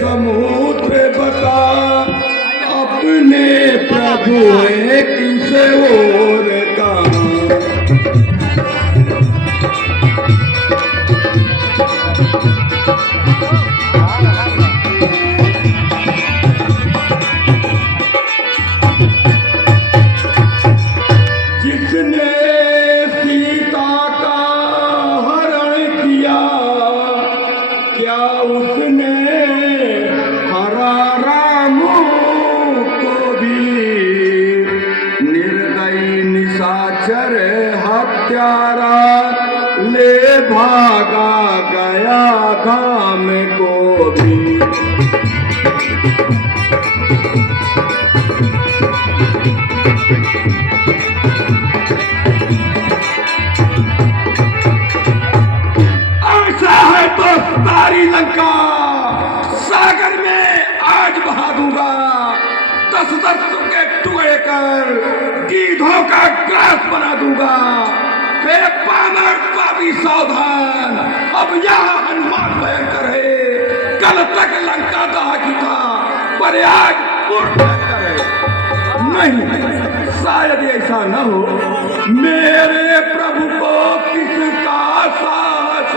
समुद्र बता, अपने प्रभु है किस ओर का। जिसने सीता का हरण किया, क्या उसने हरा राम को भी। निर्दयी निशाचर हत्यारा ले भागा गया धाम को भी। सारी लंका सागर में आज बहा दूंगा। 10-10 के टुकड़े कर गीधों का ग्रास बना दूंगा। मेरे पामर पापी सावधान, अब यह हनुमान भयंकर है। कल तक लंका दहाकी था, पर आज भयंकर है। नहीं, शायद ऐसा न हो। मेरे प्रभु को किसका साहस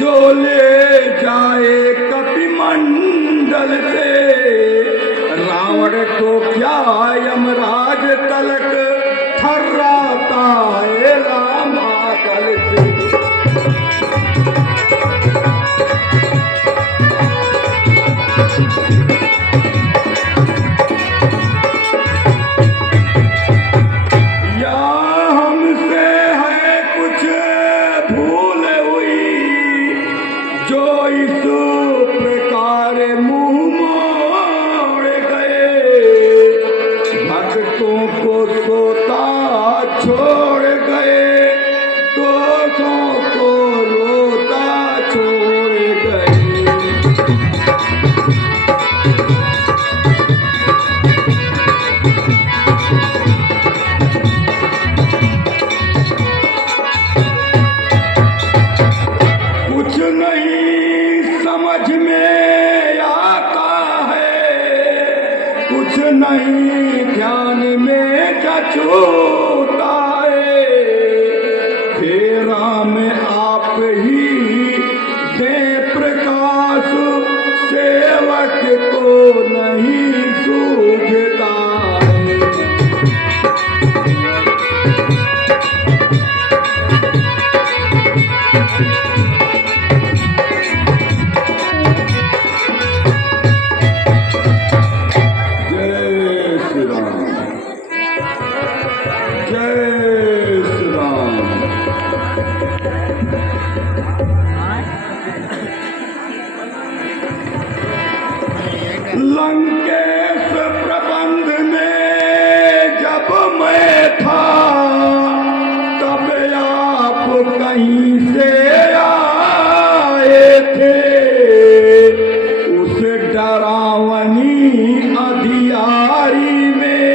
जो ले जाए कपिमंडल से। रावण को क्या यमराज तलक थर्राता है रामादल से। या हमसे है कुछ भूल जो इस प्रकार मुंह मोड़ गए। भक्तों को सोता छोड़ गए, दोषों को रोता छोड़ गए। कुछ नहीं समझ में आता है, कुछ नहीं ध्यान में जचूता है। हे राम आप ही दे प्रकाश, सेवक को नहीं सूझता है। लंकेश प्रबंध में जब मैं था, तब आप कहीं से आए थे। उस डरावनी अधियारी में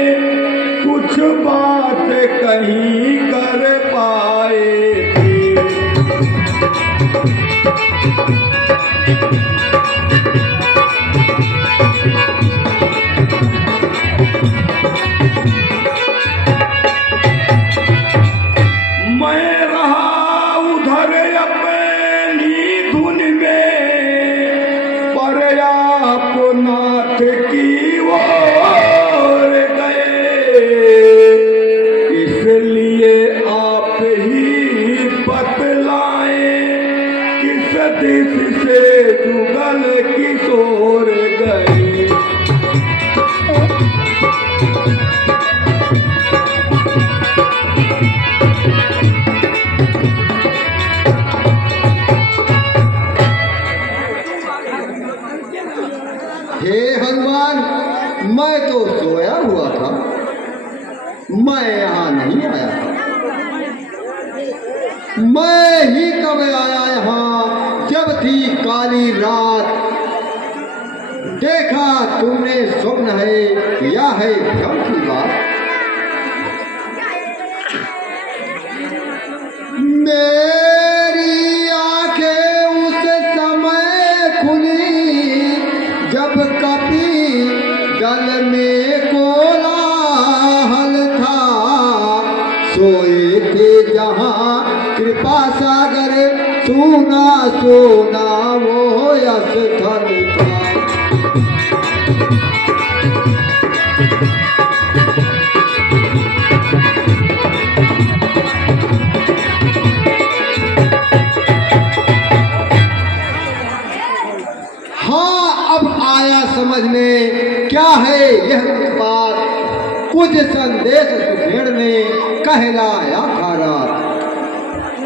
कुछ बात कहीं कर पाए थे। मैं रहा उधर अपनी धुन में, पर आप नाथ की ओर गए। इसलिए आप ही बतलाएं, किस दिश से जुगल किशोर गए। हे हनुमान, मैं तो सोया हुआ था, मैं यहाँ नहीं आया था। मैं ही कब आया यहाँ, जब थी काली रात। देखा तुमने स्वप्न है या है भ्रम की बात। मेरी आंखें उस समय खुली जब कपी दल में कोलाहल था, सोए थे जहाँ कृपा सागर, सोना सोना वो स्थल था। हाँ, अब आया समझ में क्या है यह बात, कुछ संदेश सुखेड़ ने कहलाया था रात।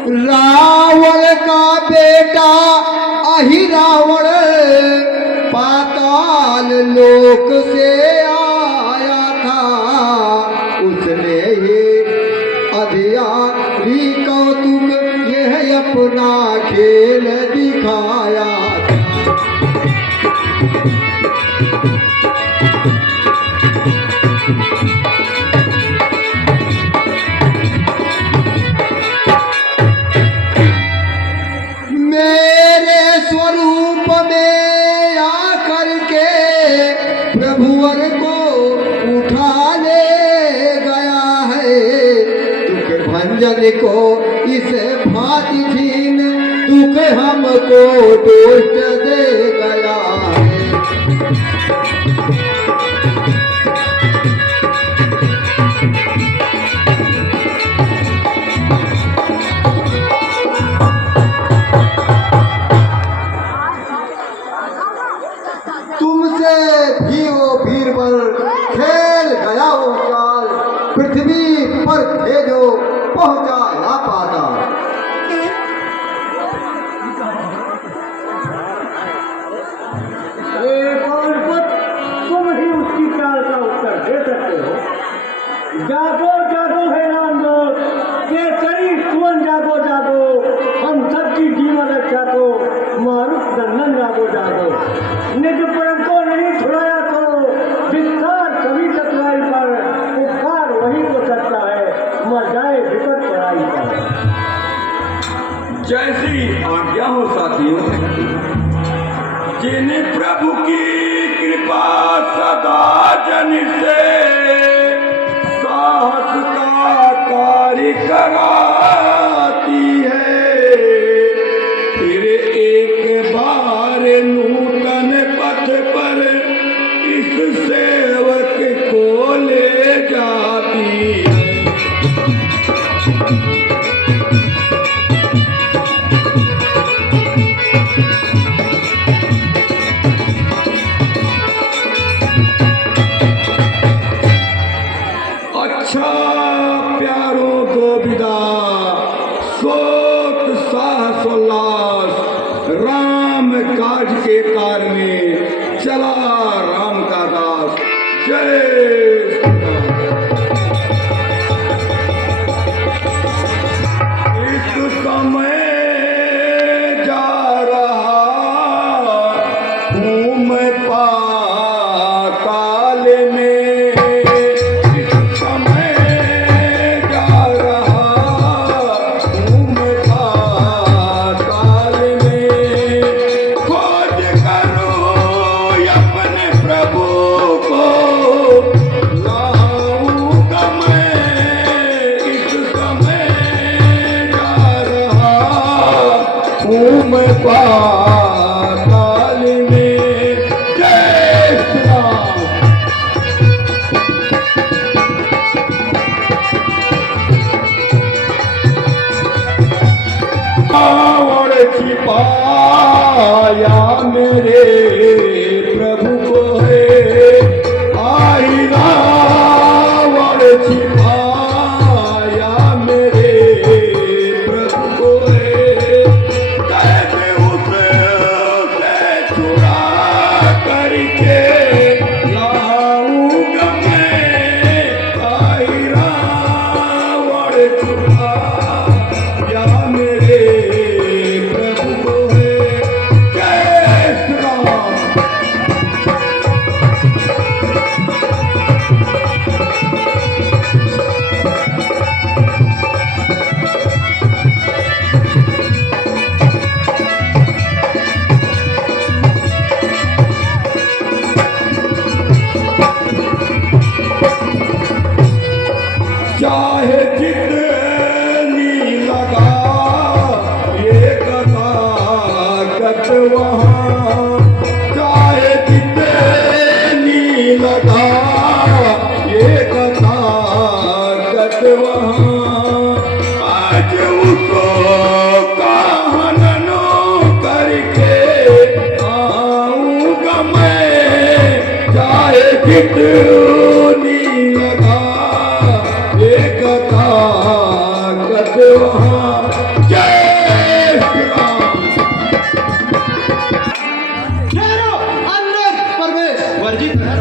रावण का बेटा अहि रावण, पाताल लोक से आया था, उसने ही अधिकारी कौतुक यह अपना खेल दिखाया था। मेरे स्वरूप में आकर के प्रभुवर को उठा ले गया है, दुख भंजन को इस भांति छीन दुख हमको दोष दे गया है। तुमसे भी वो बीरबल खेल गया वो चाल, पृथ्वी पर थे जो पहुंचाया पाताल। तुम ही उसकी चाल का उत्तर दे सकते हो। जागो जागो है राम लोग, ये शरीर सुवन जागो जागो, हम सबकी जीवन रक्षा को मारुत नंदन जागो जागो। निज परम को नहीं छुड़ाया करो, विस्तार सभी चतुराई पर, उपकार वही को सकता है, मर जाए विपद चढ़ाई पर। जैसी आज्ञा हो साथियों। जिन्हें प्रभु की कृपा सदा जन से साहस का कार्य कराती है, फिर एक बार नूतन पथ पर इस सेवक को ले जाती है। अच्छा प्यारों को विदा, शोक साहस उल्लास, राम काज के कार्य में चला राम का दास। जय श्री राम। इस समय जा रहा हूँ मैं पाताल में, पाताल में। जय श्री राम। रावण छिपाया मेरे प्रभु को है, आई रावण छिपाया मेरे प्रभु को है, करके लाऊंगा मैं, आई रावण छुपाया मेरे प्रभु को है। जय श्री राम। चाहे जितनी लगा ये ताकत वहाँ, चाहे जितनी लगा ये ताकत वहाँ, आज उसको कहननो करके आऊँगा मैं, चाहे जितनी लगा एक ताकत वहाँ। जय श्री राम। ठहरो, अंदर प्रवेश वर्जित है।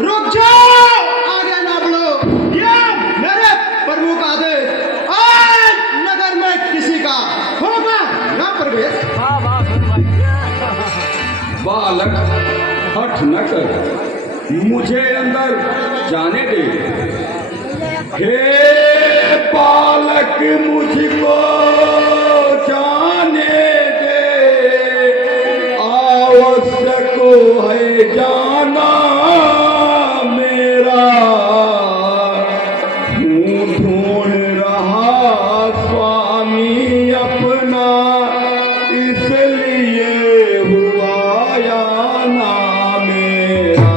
रुक जाओ, आगे ना बढ़ो, ये मेरे प्रभु का आदेश। आज नगर में किसी का होगा ना प्रवेश। बालक हठ न कर, मुझे अंदर जाने दे। हे बालक मुझको जाने दे, आवश्यक है जाना मेरा, हूँ ढूंढ रहा स्वामी अपना, इसलिए हुआ आना मेरा।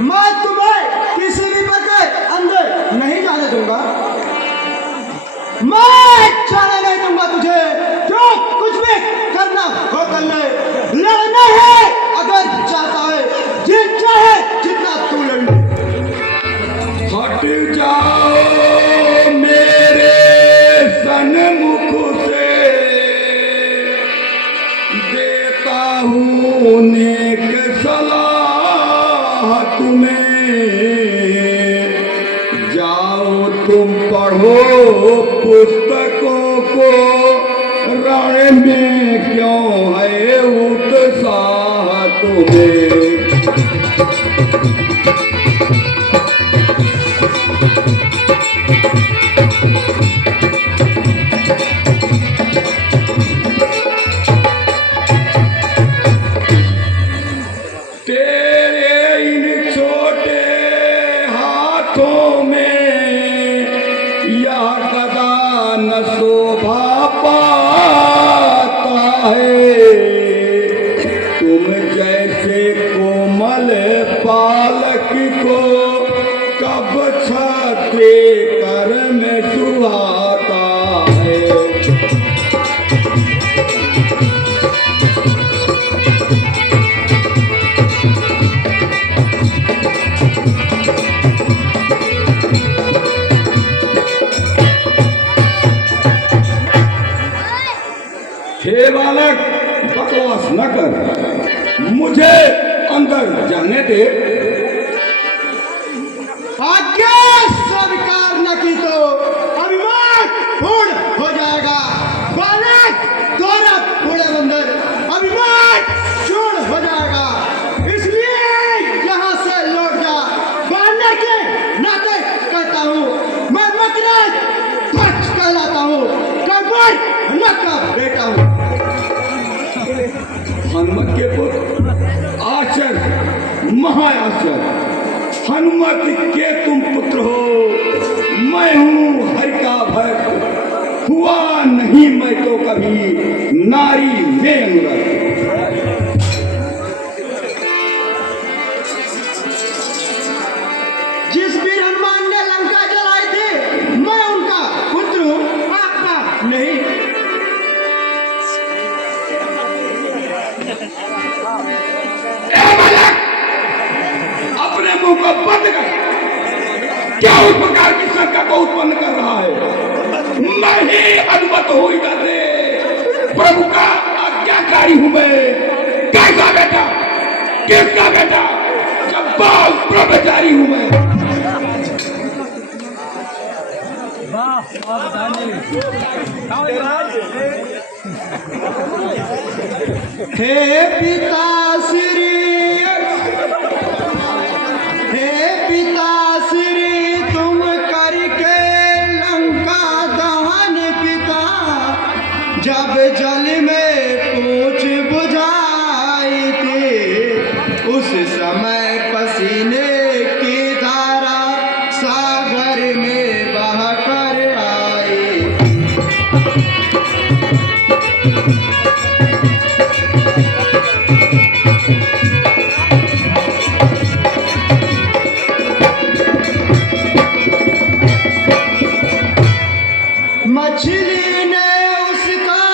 मैं तुम्हें किसी भी प्रकार अंदर नहीं जाने दूंगा। मैं जाने नहीं दूंगा तुझे, जो कुछ भी करना हो कर ले। लड़ना है अगर चाहता है, जी चाहे जितना तू लड़ ले। हट जाओ मेरे सन्मुख से, देता हूँ नेक सलाह तुम्हें, जाओ तुम पढ़ो पुस्तकों को, रण में क्यों है उत्साह तुम्हें। तेरे इन छोटे हाथों में यह गदा न शोभा पाता है, तुम जैसे कोमल पालक को कब छाते कर में सुहाता है। हे बालक बकवास न कर, मुझे अंदर जाने दे। आज्ञा स्वीकार न की तो अभिमान पूर्ण हो जाएगा। बालक द्वारा पूरे मंदिर अभिमान चूर्ण हो जाएगा, इसलिए यहाँ से लौट जा। बालक के नाते कहता हूँ, मैं मकराज ध्वज कहलाता हूँ, कर्मठ हनुमत का बेटा हूँ। हनुमत के पुत्र, आश्चर्य, महाआश्चर्य, हनुमत के तुम पुत्र हो। मैं हूँ हरि का भक्त, हुआ नहीं मैं तो कभी नारी में अनुरक्त। जिस वीर हनुमान ने लंका जलाई थी, मैं उनका पुत्र हूँ, आपका नहीं। अपने मुंह को बंद कर, क्या उस प्रकार की शंका को उत्पन्न कर रहा है? मैं ही हनुमत हूँ इधर से, प्रभु का आज्ञाकारी हूँ मैं। कैसा बेटा, किसका बेटा? जब्बार ब्रह्मचारी हूँ मैं। हे पिता श्री जब जल में पूछ बुझाई थी उस समय पसीने की धारा सागर में बह कर आई। मछली ने उसका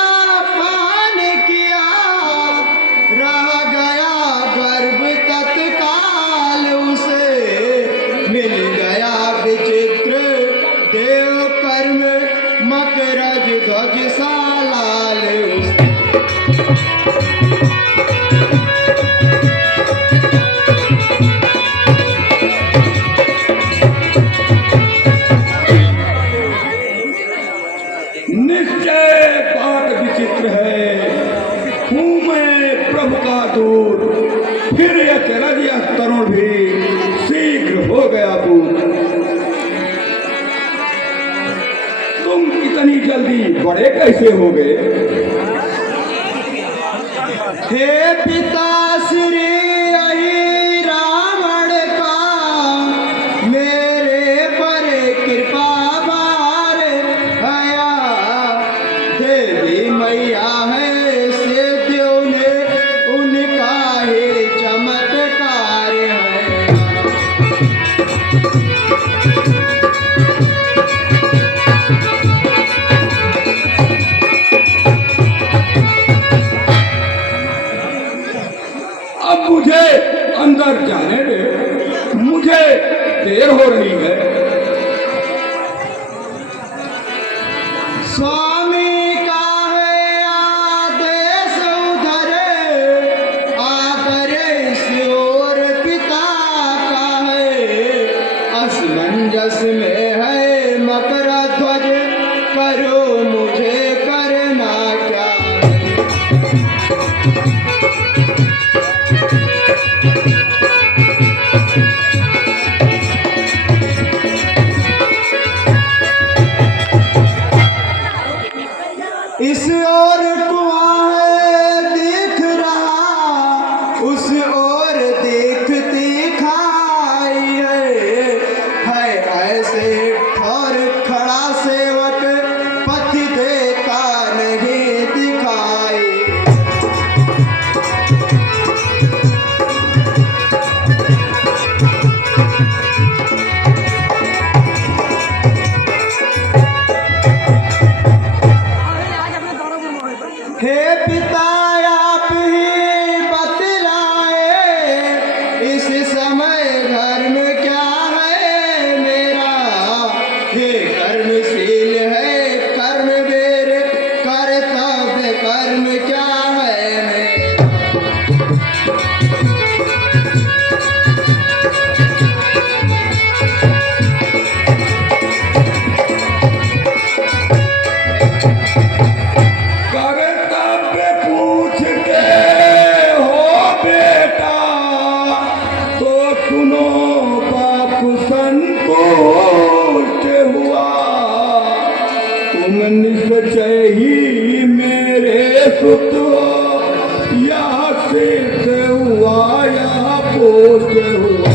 पान किया, रह गया गर्भ तत्काल उसे, मिल गया विचित्र देव कर्म मकरज ध्वज सा लाल उसे। निश्चय बात विचित्र है, हूँ मैं प्रभु का दूत, फिर अचरज यह तरुण भी शीघ्र हो गया पूत। तुम इतनी जल्दी बड़े कैसे हो गए? हे पिता श्री अहि रावण का, मेरे पर कृपा बार आया। देवी मैया है से देव ने उनका ही चमत्कार है। अब मुझे अंदर जाने दे, मुझे देर हो रही है। स्वामी का है आदेश उधर, आदर इस ओर पिता का है। असमंजस में है मकर ध्वज, करो मुझे करना क्या है। इस ओर कुआं है दिख रहा, उस ओर देखती खाई है ऐसे ठौर खड़ा सेवक, पति देता नहीं दिखाई। हे पिता आप ही बतलाए, इस समय धर्म क्या है मेरा। हे कर्मशील है कर्म वीर, कर्तव्य कर्म क्या है मेरा। कर्तव्य पूछते हो बेटा, तो सुनो बाप संतुष्ट हुआ। तुम निश्चय ही मेरे सुत हो, यह सिद्ध हुआ यह पुष्ट हुआ।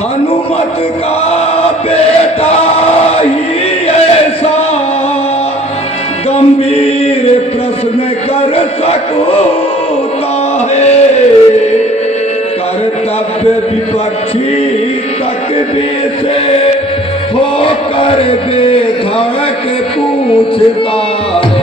हनुमत का बेटा ही ऐसा गंभीर प्रश्न कर सकता है। कर्तव्य विपक्षी तक से होकर बेधड़क पूछता है।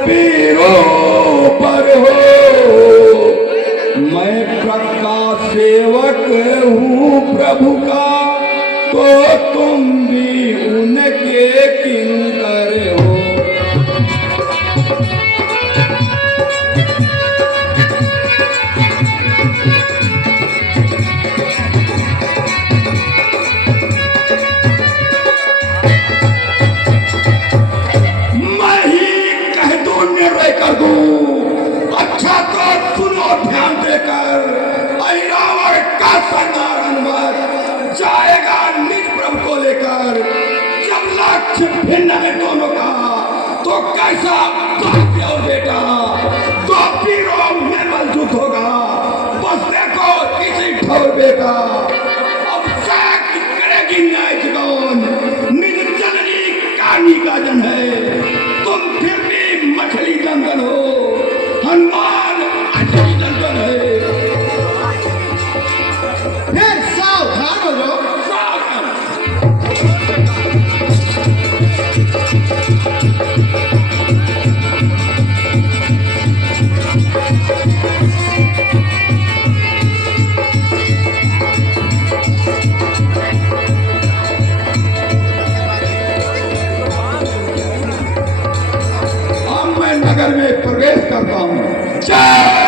पीरों पर हो, मैं प्रभु का सेवक हूँ प्रभु का, तो तुम भी उनके किंकर हो। मैं ही कह दूं निर्णय कर दूं, अच्छा तो सुनो ध्यान देकर, ऐरावत का सरदार हनुमत जाएगा निज प्रभु को लेकर। जब लक्ष्य भिन्न है दोनों का, तो कैसा बाप और बेटा, तो पीरों में बल युद्ध होगा। बस देखो इसी ठोर बेटा, अब साख करेगी न्याय जगौन, निज जननी कानी का जन है। तुम फिर भी मछली दंगन हो, हनुमान अजली दंगन है। फिर सावधान हो जाओ। अब मैं नगर में प्रवेश करता हूँ। जय